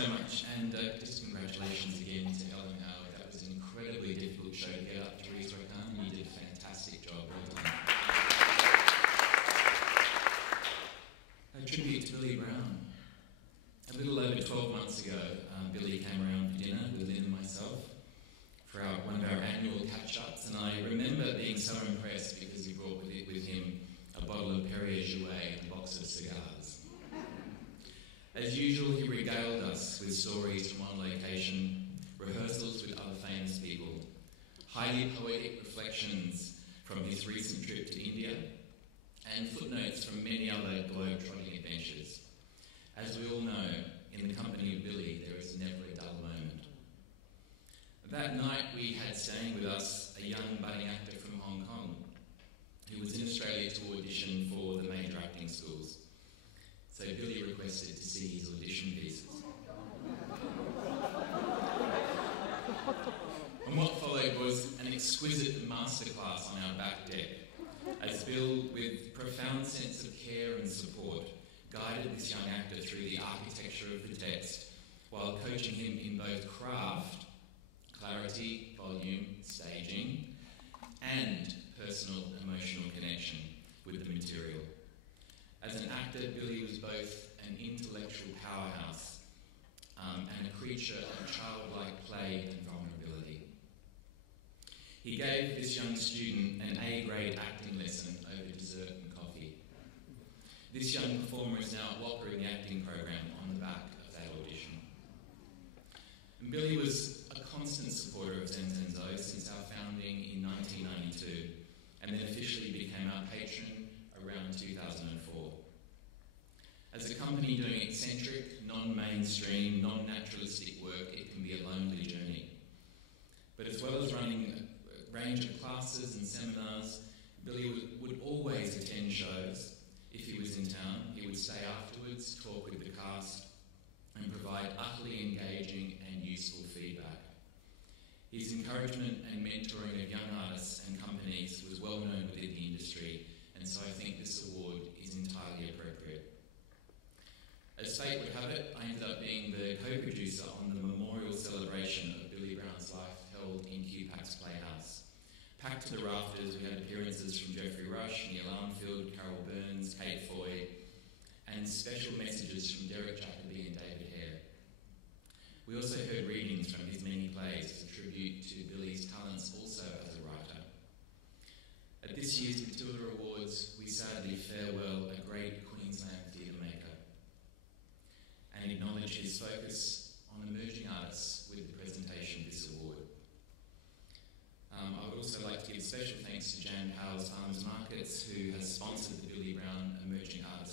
so much, and just congratulations again to Ellen Howard. That was an incredibly difficult show to get up to Rees Rakan. You did a fantastic job. Well done. A tribute to Bille Brown. A little over 12 months ago, Bille came around for dinner with Lynn and myself for one of our annual catch-ups, and I remember being so impressed because he brought with him a bottle of Perrier Jouet and a box of cigars. As usual, he regaled us with stories from one location, rehearsals with other famous people, highly poetic reflections from his recent trip to India, and footnotes from many other globe-trotting adventures. As we all know, in the company of Bille, there is never a dull moment. That night, we had staying with us a young budding actor from Hong Kong who was in Australia to audition for the major acting schools. So Bille requested to see his audition pieces. And what followed was an exquisite masterclass on our back deck, as Bill, with profound sense of care and support, guided this young actor through the architecture of the text, while coaching him in both craft, clarity, volume, staging, and personal emotional connection with the material. As an actor, Bille was both an intellectual powerhouse and a creature of childlike play and vulnerability. He gave this young student an A-grade acting lesson over dessert and coffee. This young performer is now at Walker in the acting program on the back of that audition. And Bille was a constant supporter of Zenzenzo since our founding in 1992, and then officially became our patron around 2004. As a company doing eccentric, non-mainstream, non-naturalistic work, it can be a lonely journey. But as well as running a range of classes and seminars, Bille would always attend shows. If he was in town, he would stay afterwards, talk with the cast, and provide utterly engaging and useful feedback. His encouragement and mentoring of young artists and companies was well known within the industry, and so I think this award is entirely appropriate. As fate would have it, I ended up being the co-producer on the memorial celebration of Bille Brown's life held in QPAC's Playhouse. Packed to the rafters, we had appearances from Geoffrey Rush, Neil Armfield, Carol Burns, Kate Foy, and special messages from Derek Jacobi and David Hare. We also heard readings from his many plays as a tribute to Bille's talents also as a writer. At this year's Matilda Awards, we sadly farewell a great Queensland theatre maker and acknowledge his focus on emerging artists with the presentation of this award. I would also like to give special thanks to Jan Powell's Farmers Markets, who has sponsored the Bille Brown Emerging Artists